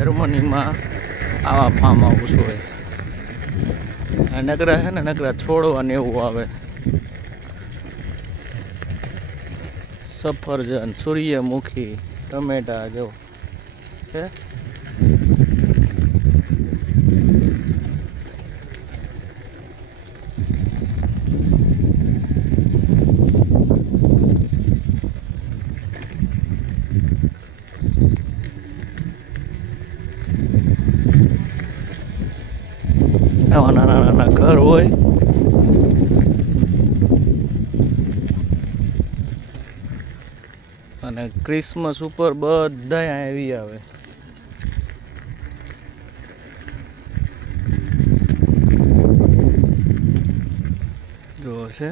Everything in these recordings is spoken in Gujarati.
જર્મનીમાં આવા ફાર્મ હાઉસ હોય. આ નકરા છે ને નકરા છોડવાને એવું આવે. સફરજન, સૂર્યમુખી, ટમેટા જો છે. આવા નાના નાના ઘર હોય. અને ક્રિસમસ ઉપર બધા આવી આવે. જો છે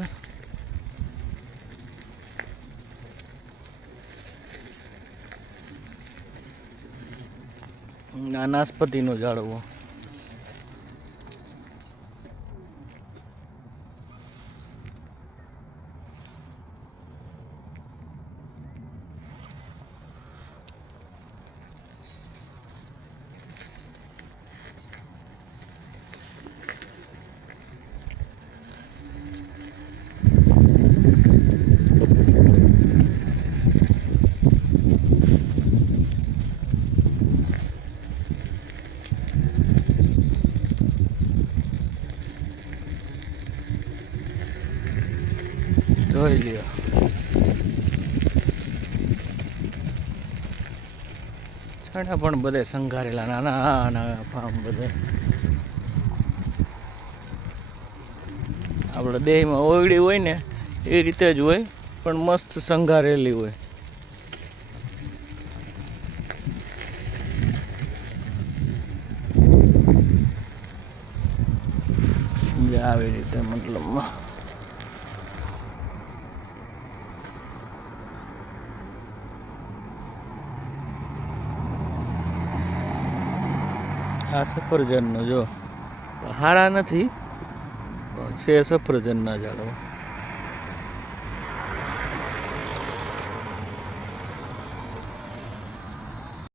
આ નાશપતિનો ઝાડવો. જોઈ લ્યો. છાણા પણ બધે સંઘારેલા નાના નાના ફાર્મ બધે. આપણે દેહમાં ઓયડી હોય ને એ રીતે જ હોય, પણ મસ્ત સંઘારેલી હોય. આવી રીતે મતલબમાં આ સફરજનનો જો હારા નથી પણ છે સફરજનના ઝાડવા.